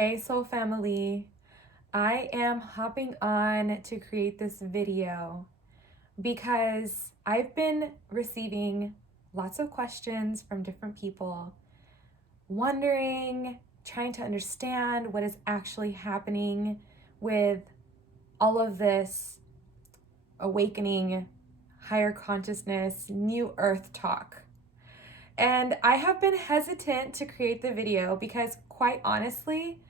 Hey Soul Family, I am hopping on to create this video because I've been receiving lots of questions from different people, wondering, trying to understand what is actually happening with all of this awakening, higher consciousness, new earth talk. And I have been hesitant to create the video because, quite honestly,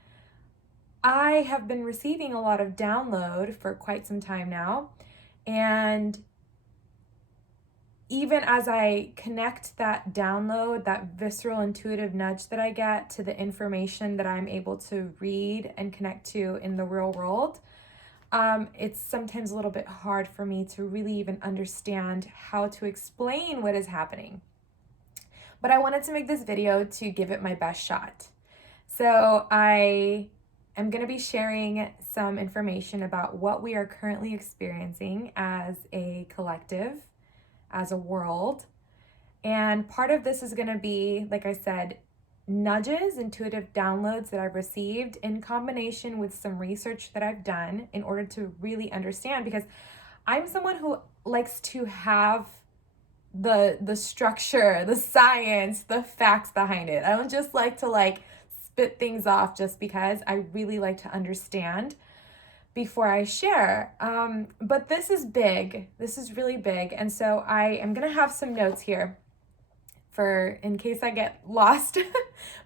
I have been receiving a lot of download for quite some time now. And even as I connect that download, that visceral intuitive nudge that I get to the information that I'm able to read and connect to in the real world, it's sometimes a little bit hard for me to really even understand how to explain what is happening. But I wanted to make this video to give it my best shot. So I'm going to be sharing some information about what we are currently experiencing as a collective, as a world. And part of this is going to be, like I said, nudges, intuitive downloads that I've received in combination with some research that I've done in order to really understand, because I'm someone who likes to have the structure, the science, the facts behind it. I don't just like to spit things off just because. I really like to understand before I share. But this is big. This is really big. And so I am going to have some notes here for in case I get lost.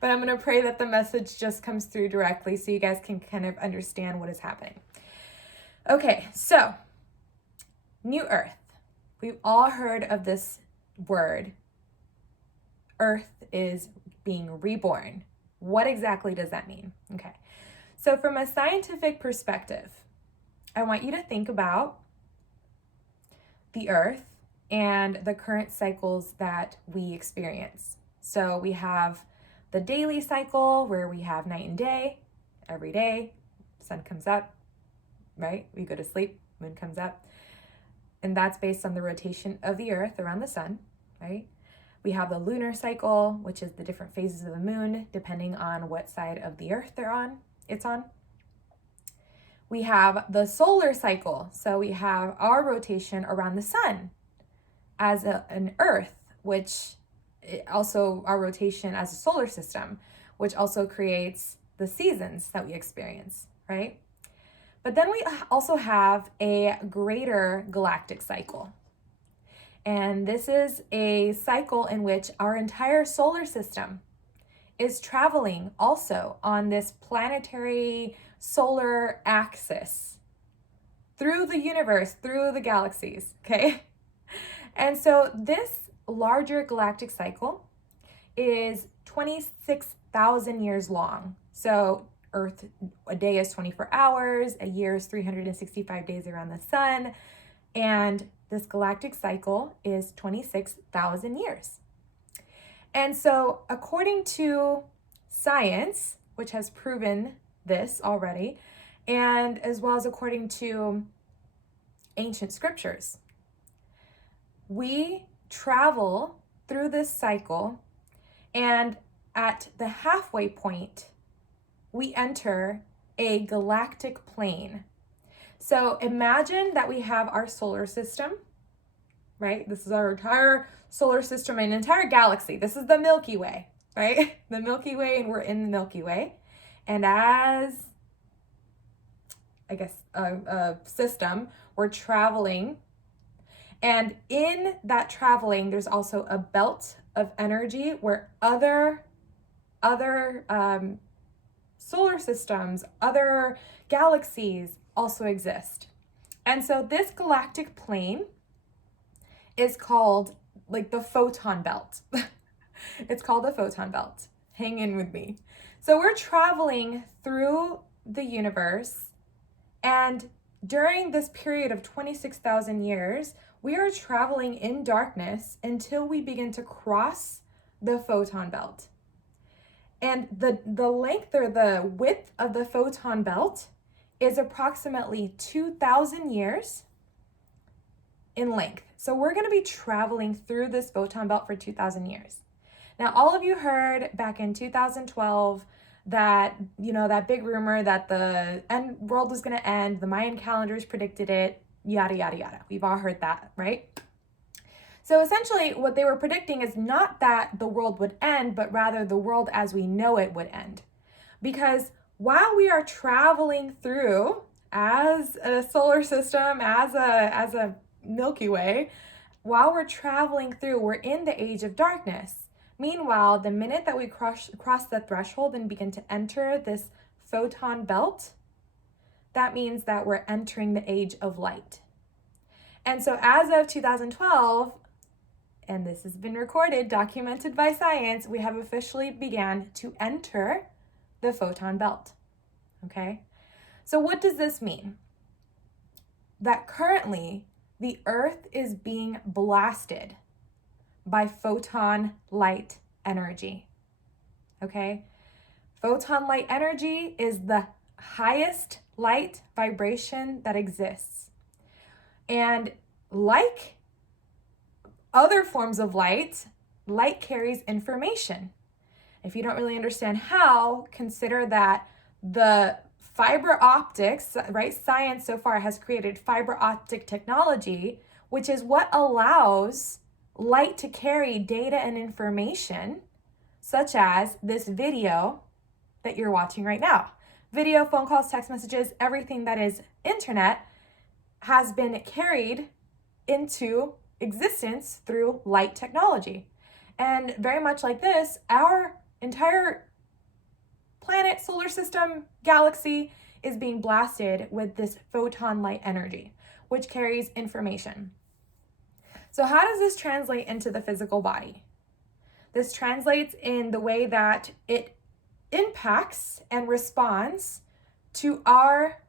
But I'm going to pray that the message just comes through directly so you guys can kind of understand what is happening. Okay, so New Earth. We've all heard of this word. Earth is being reborn. What exactly does that mean? Okay, so from a scientific perspective, I want you to think about the Earth and the current cycles that we experience. So we have the daily cycle where we have night and day. Every day, sun comes up, right? We go to sleep, moon comes up. And that's based on the rotation of the Earth around the sun, right? We have the lunar cycle, which is the different phases of the moon, depending on what side of the Earth it's on. We have the solar cycle. So we have our rotation around the sun as an Earth, which also our rotation as a solar system, which also creates the seasons that we experience, right? But then we also have a greater galactic cycle. And this is a cycle in which our entire solar system is traveling also on this planetary solar axis through the universe, through the galaxies, okay? And so this larger galactic cycle is 26,000 years long. So Earth, a day is 24 hours, a year is 365 days around the sun, and this galactic cycle is 26,000 years. And so according to science, which has proven this already, and as well as according to ancient scriptures, we travel through this cycle, and at the halfway point, we enter a galactic plane. So imagine that we have our solar system, right? This is our entire solar system, an entire galaxy. This is the Milky Way, right? The Milky Way, and we're in the Milky Way. And as, I guess, a system, we're traveling. And in that traveling, there's also a belt of energy where other solar systems, other galaxies also exist. And so this galactic plane is called the photon belt. It's called the photon belt. Hang in with me. So we're traveling through the universe, and during this period of 26,000 years, we are traveling in darkness until we begin to cross the photon belt. And the length or the width of the photon belt is approximately 2,000 years in length. So we're going to be traveling through this photon belt for 2,000 years. Now, all of you heard back in 2012 that, that big rumor that the world was going to end, the Mayan calendars predicted it, yada, yada, yada. We've all heard that, right? So essentially what they were predicting is not that the world would end, but rather the world as we know it would end. Because while we are traveling through as a solar system, as a Milky Way, while we're traveling through, we're in the age of darkness. Meanwhile, the minute that we cross the threshold and begin to enter this photon belt, that means that we're entering the age of light. And so as of 2012, and this has been recorded, documented by science, we have officially began to enter the photon belt, okay? So what does this mean? That currently the Earth is being blasted by photon light energy, okay? Photon light energy is the highest light vibration that exists. And like other forms of light carries information. If you don't really understand how, consider that the fiber optics, right? Science so far has created fiber optic technology, which is what allows light to carry data and information, such as this video that you're watching right now. Video, phone calls, text messages, everything that is internet has been carried into existence through light technology. And very much like this, our entire planet, solar system, galaxy is being blasted with this photon light energy, which carries information. So how does this translate into the physical body? This translates in the way that it impacts and responds to our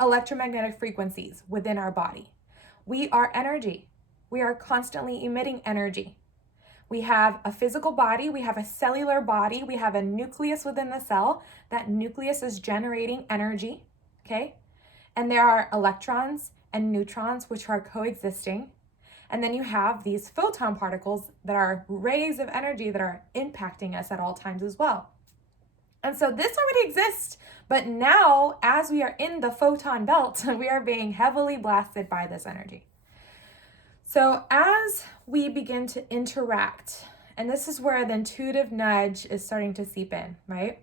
electromagnetic frequencies within our body. We are energy. We are constantly emitting energy. We have a physical body, we have a cellular body, we have a nucleus within the cell. That nucleus is generating energy, okay? And there are electrons and neutrons which are coexisting. And then you have these photon particles that are rays of energy that are impacting us at all times as well. And so this already exists, but now as we are in the photon belt, we are being heavily blasted by this energy. So as we begin to interact, and this is where the intuitive nudge is starting to seep in, right?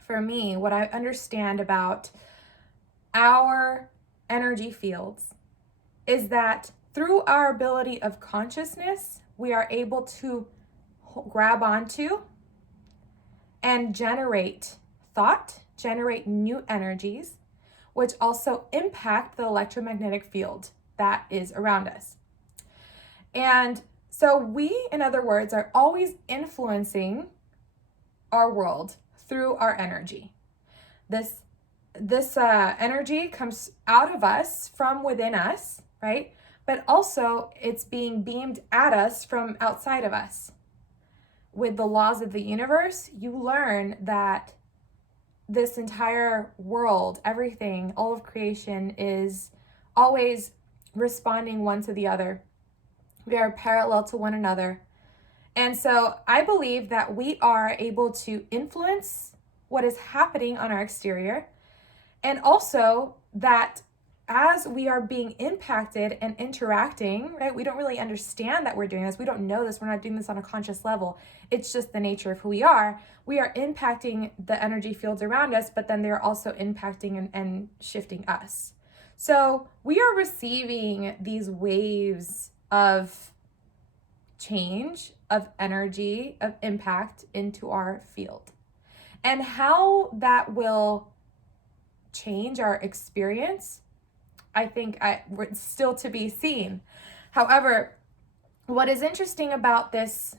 For me, what I understand about our energy fields is that through our ability of consciousness, we are able to grab onto and generate thought, generate new energies, which also impact the electromagnetic field that is around us. And so we, in other words, are always influencing our world through our energy. This energy comes out of us, from within us, right? But also it's being beamed at us from outside of us. With the laws of the universe, you learn that this entire world, everything, all of creation is always responding one to the other. We are parallel to one another. And so I believe that we are able to influence what is happening on our exterior, and also that as we are being impacted and interacting, right? We don't really understand that we're doing this. We don't know this. We're not doing this on a conscious level. It's just the nature of who we are. We are impacting the energy fields around us, but then they're also impacting and shifting us. So we are receiving these waves of change, of energy, of impact into our field. And how that will change our experience, I think it's still to be seen. However, what is interesting about this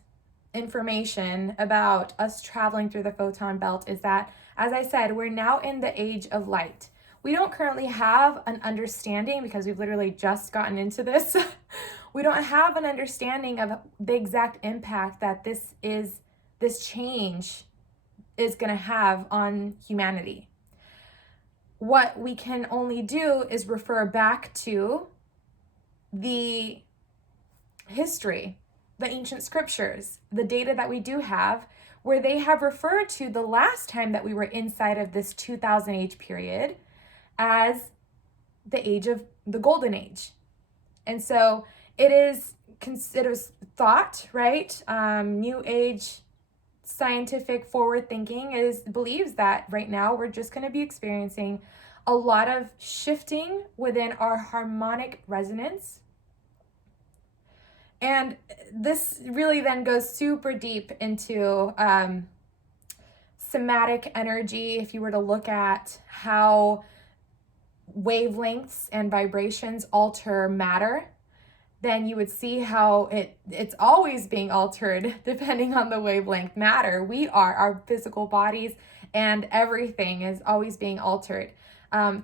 information about us traveling through the photon belt is that, as I said, we're now in the age of light. We don't currently have an understanding, because we've literally just gotten into this. We don't have an understanding of the exact impact that this change is going to have on humanity. What we can only do is refer back to the history, the ancient scriptures, the data that we do have, where they have referred to the last time that we were inside of this 2000 age period as the golden age. And so it is considered thought, right? New age scientific forward thinking believes that right now we're just going to be experiencing a lot of shifting within our harmonic resonance. And this really then goes super deep into somatic energy. If you were to look at how wavelengths and vibrations alter matter, then you would see how it's always being altered depending on the wavelength matter. Our physical bodies and everything is always being altered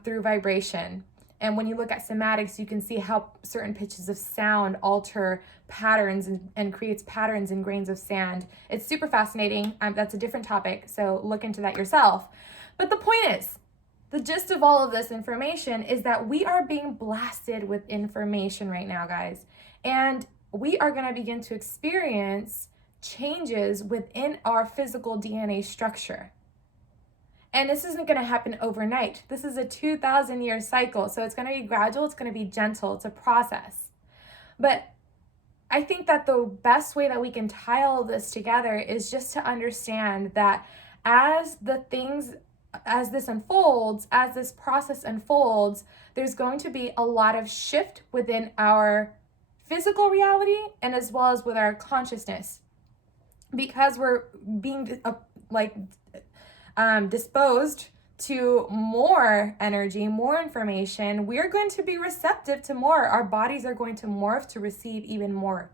through vibration. And when you look at somatics, you can see how certain pitches of sound alter patterns and creates patterns in grains of sand. It's super fascinating. That's a different topic, so look into that yourself. But the point is, the gist of all of this information is that we are being blasted with information right now, guys. And we are going to begin to experience changes within our physical DNA structure. And this isn't going to happen overnight. This is a 2,000-year cycle. So it's going to be gradual. It's going to be gentle. It's a process. But I think that the best way that we can tie all of this together is just to understand that as this unfolds, as this process unfolds, there's going to be a lot of shift within our physical reality and as well as with our consciousness, because we're being disposed to more energy, more information. We're going to be receptive to more. Our bodies are going to morph to receive even more.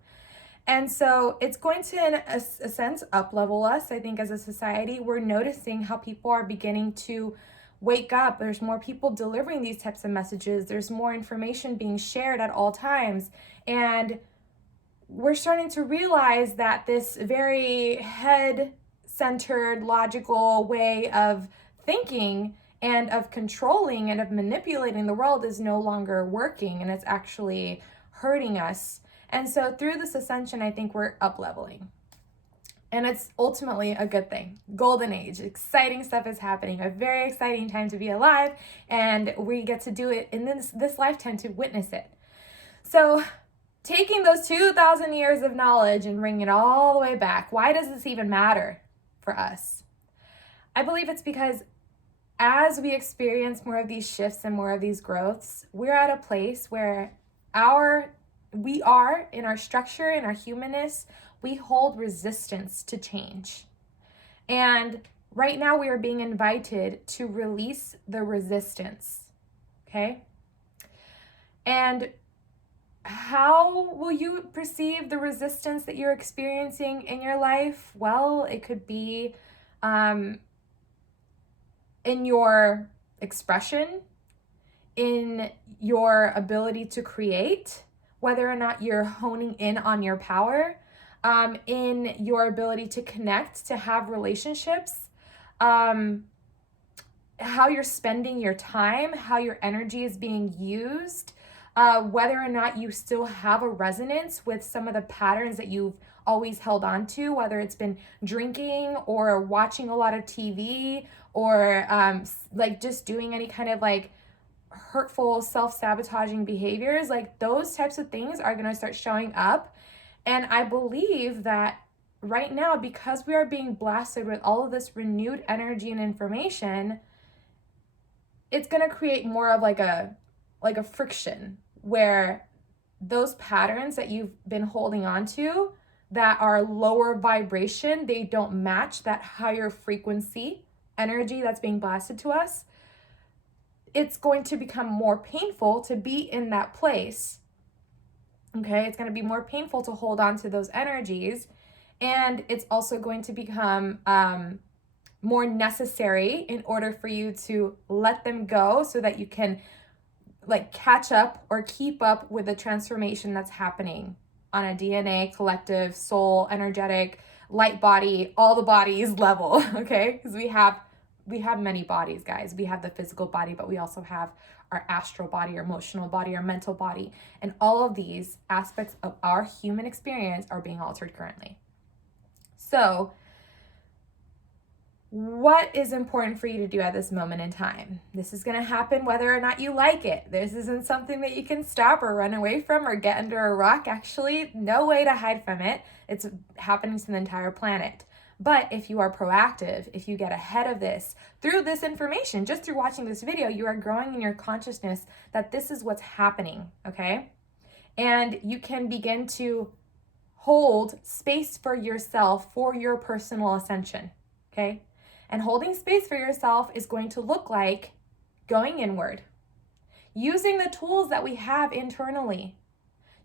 And so it's going to, in a sense, up-level us. I think as a society, we're noticing how people are beginning to wake up. There's more people delivering these types of messages. There's more information being shared at all times. And we're starting to realize that this very head-centered, logical way of thinking and of controlling and of manipulating the world is no longer working, and it's actually hurting us. And so through this ascension, I think we're up-leveling. And it's ultimately a good thing. Golden age, exciting stuff is happening, a very exciting time to be alive, and we get to do it in this lifetime to witness it. So taking those 2,000 years of knowledge and bringing it all the way back, why does this even matter for us? I believe it's because as we experience more of these shifts and more of these growths, we're at a place where we are in our structure, in our humanness, we hold resistance to change. And right now we are being invited to release the resistance, okay? And how will you perceive the resistance that you're experiencing in your life? Well, it could be in your expression, in your ability to create, whether or not you're honing in on your power, in your ability to connect, to have relationships, how you're spending your time, how your energy is being used, whether or not you still have a resonance with some of the patterns that you've always held on to, whether it's been drinking or watching a lot of TV or just doing any kind of hurtful, self-sabotaging behaviors. Those types of things are going to start showing up. And I believe that right now, because we are being blasted with all of this renewed energy and information, it's going to create more of a friction where those patterns that you've been holding on to that are lower vibration, they don't match that higher frequency energy that's being blasted to us. It's going to become more painful to be in that place. Okay, it's going to be more painful to hold on to those energies. And it's also going to become more necessary in order for you to let them go so that you can catch up or keep up with the transformation that's happening on a DNA, collective, soul, energetic, light body, all the bodies level, okay? Because we have many bodies, guys. We have the physical body, but we also have our astral body, our emotional body, our mental body. And all of these aspects of our human experience are being altered currently. So what is important for you to do at this moment in time? This is going to happen whether or not you like it. This isn't something that you can stop or run away from or get under a rock. Actually, no way to hide from it. It's happening to the entire planet. But if you are proactive, if you get ahead of this through this information, just through watching this video, you are growing in your consciousness that this is what's happening, okay? And you can begin to hold space for yourself for your personal ascension, okay? And holding space for yourself is going to look like going inward, using the tools that we have internally.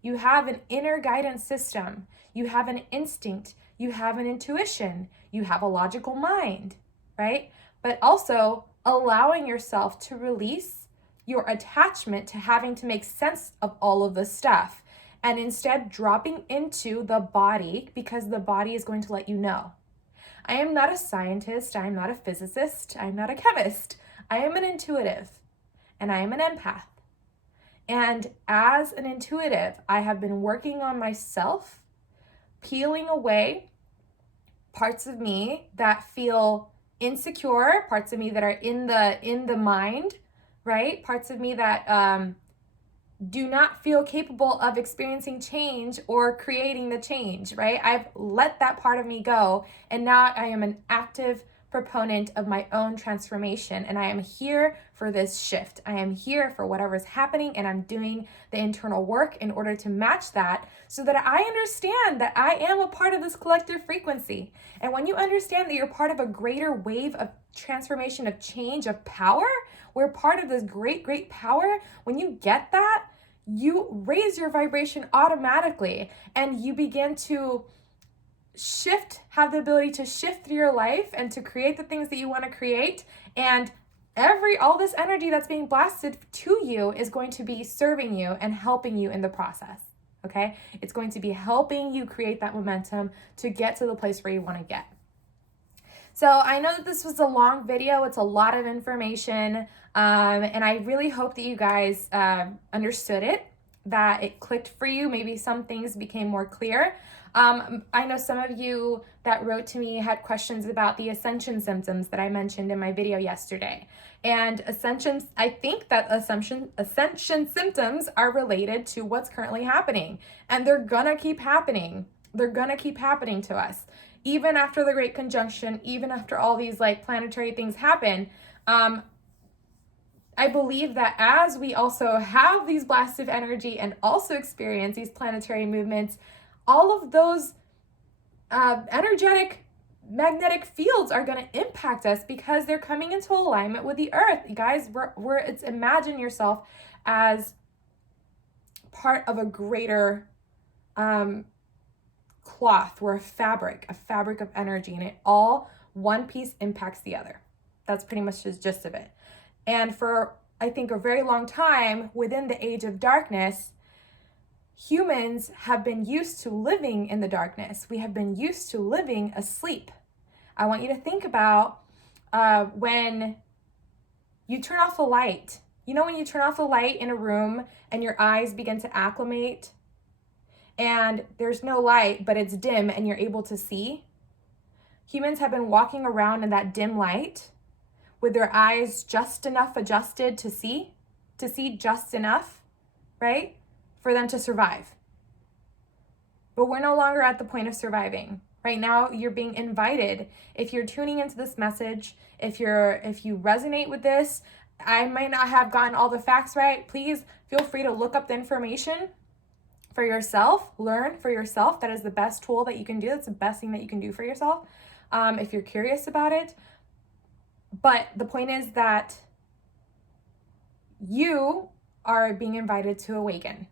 You have an inner guidance system. You have an instinct. You have an intuition. You have a logical mind, right? But also allowing yourself to release your attachment to having to make sense of all of this stuff and instead dropping into the body, because the body is going to let you know. I am not a scientist, I am not a physicist, I am not a chemist. I am an intuitive and I am an empath. And as an intuitive, I have been working on myself, peeling away parts of me that feel insecure, parts of me that are in the mind, right? Parts of me that do not feel capable of experiencing change or creating the change, right? I've let that part of me go, and now I am an active proponent of my own transformation, and I am here for this shift. I am here for whatever's happening, and I'm doing the internal work in order to match that so that I understand that I am a part of this collective frequency. And when you understand that you're part of a greater wave of transformation, of change, of power, we're part of this great power. When you get that, you raise your vibration automatically and you begin to shift, have the ability to shift through your life and to create the things that you want to create. And all this energy that's being blasted to you is going to be serving you and helping you in the process. Okay? It's going to be helping you create that momentum to get to the place where you want to get. So I know that this was a long video. It's a lot of information. And I really hope that you guys understood it, that it clicked for you. Maybe some things became more clear. I know some of you that wrote to me had questions about the ascension symptoms that I mentioned in my video yesterday. And I think that ascension symptoms are related to what's currently happening. And they're gonna keep happening. They're gonna keep happening to us. Even after the Great Conjunction, even after all these planetary things happen, I believe that as we also have these blasts of energy and also experience these planetary movements, all of those energetic magnetic fields are going to impact us because they're coming into alignment with the earth. You guys, imagine yourself as part of a greater cloth. We're a fabric of energy, and it all one piece impacts the other. That's pretty much the gist of it. And for, I think, a very long time within the age of darkness, humans have been used to living in the darkness. We have been used to living asleep. I want you to think about when you turn off the light. You know, when you turn off the light in a room and your eyes begin to acclimate and there's no light, but it's dim and you're able to see? Humans have been walking around in that dim light with their eyes just enough adjusted to see just enough, right? For them to survive. But we're no longer at the point of surviving. Right now, you're being invited. If you're tuning into this message, if you resonate with this, I might not have gotten all the facts right. Please feel free to look up the information for yourself, learn for yourself. That is the best tool that you can do. That's the best thing that you can do for yourself if you're curious about it. But the point is that you are being invited to awaken.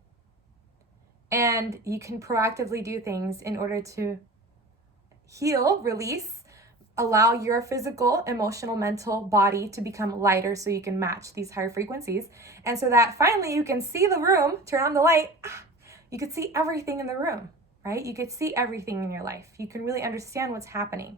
And you can proactively do things in order to heal, release, allow your physical, emotional, mental body to become lighter so you can match these higher frequencies. And so that finally you can see the room, turn on the light, you could see everything in the room, right? You could see everything in your life. You can really understand what's happening.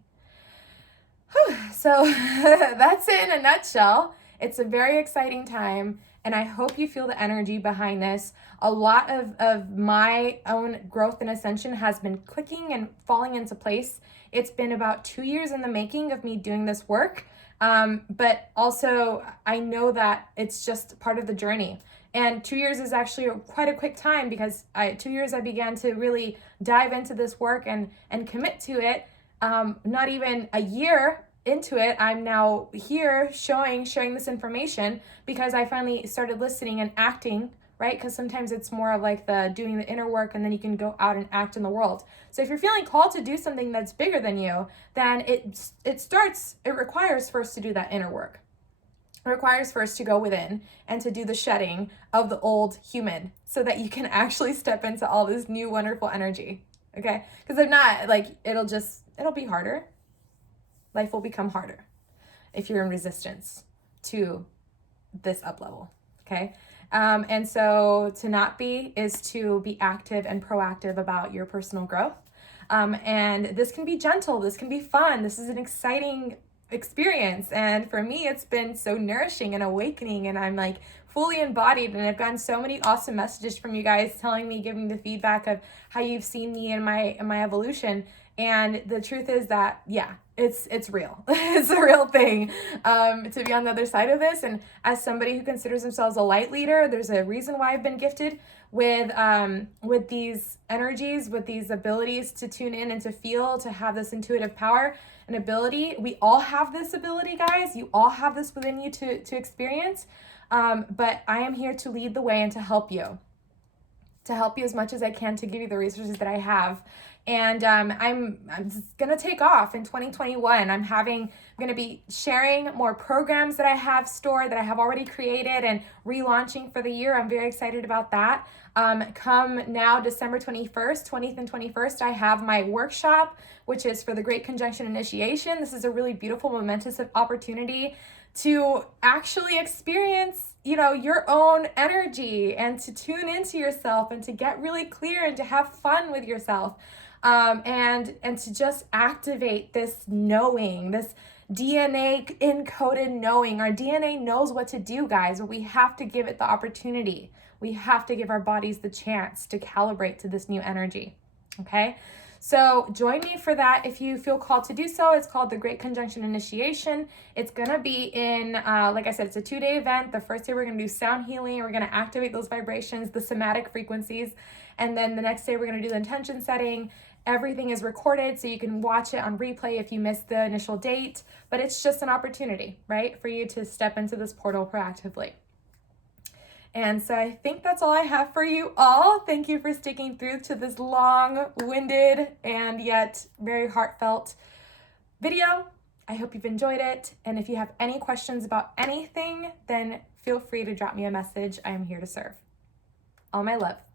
So that's it in a nutshell. It's a very exciting time, and I hope you feel the energy behind this. A lot of my own growth and ascension has been clicking and falling into place It's been about 2 years in the making of me doing this work. But also I know that it's just part of the journey. And 2 years is actually quite a quick time, because 2 years I began to really dive into this work and commit to it. Not even a year into it, I'm now here sharing this information, because I finally started listening and acting, right? Because sometimes it's more of like the doing the inner work, and then you can go out and act in the world. So if you're feeling called to do something that's bigger than you, then it requires first to do that inner work. It requires first to go within and to do the shedding of the old human, so that you can actually step into all this new wonderful energy. Okay? Because if not, like, it'll be harder. Life will become harder if you're in resistance to this up level. Okay? And so to not be is to be active and proactive about your personal growth. And this can be gentle. This can be fun. This is an exciting experience. And for me, it's been so nourishing and awakening, and I'm like fully embodied. And I've gotten so many awesome messages from you guys telling me, giving the feedback of how you've seen me in my evolution. And the truth is that, yeah, it's real. It's a real thing, to be on the other side of this. And as somebody who considers themselves a light leader, there's a reason why I've been gifted with these energies, with these abilities to tune in and to feel, to have this intuitive power and ability. We all have this ability, guys. You all have this within you to experience. But I am here to lead the way and to help you as much as I can, to give you the resources that I have. And I'm going to take off in 2021. I'm going to be sharing more programs that I have stored, that I have already created and relaunching for the year. I'm very excited about that. Come now, December 21st, 20th and 21st, I have my workshop, which is for the Great Conjunction Initiation. This is a really beautiful, momentous opportunity to actually experience, your own energy, and to tune into yourself, and to get really clear, and to have fun with yourself. And to just activate this knowing, this DNA encoded knowing. Our DNA knows what to do, guys, but we have to give it the opportunity. We have to give our bodies the chance to calibrate to this new energy. Okay? So join me for that if you feel called to do so. It's called the Great Conjunction Initiation. It's going to be in, like I said, it's a 2-day event. The first day we're going to do sound healing. We're going to activate those vibrations, the somatic frequencies. And then the next day we're going to do the intention setting. Everything is recorded, so you can watch it on replay if you missed the initial date. But it's just an opportunity, right, for you to step into this portal proactively. And so I think that's all I have for you all. Thank you for sticking through to this long-winded and yet very heartfelt video. I hope you've enjoyed it. And if you have any questions about anything, then feel free to drop me a message. I am here to serve. All my love.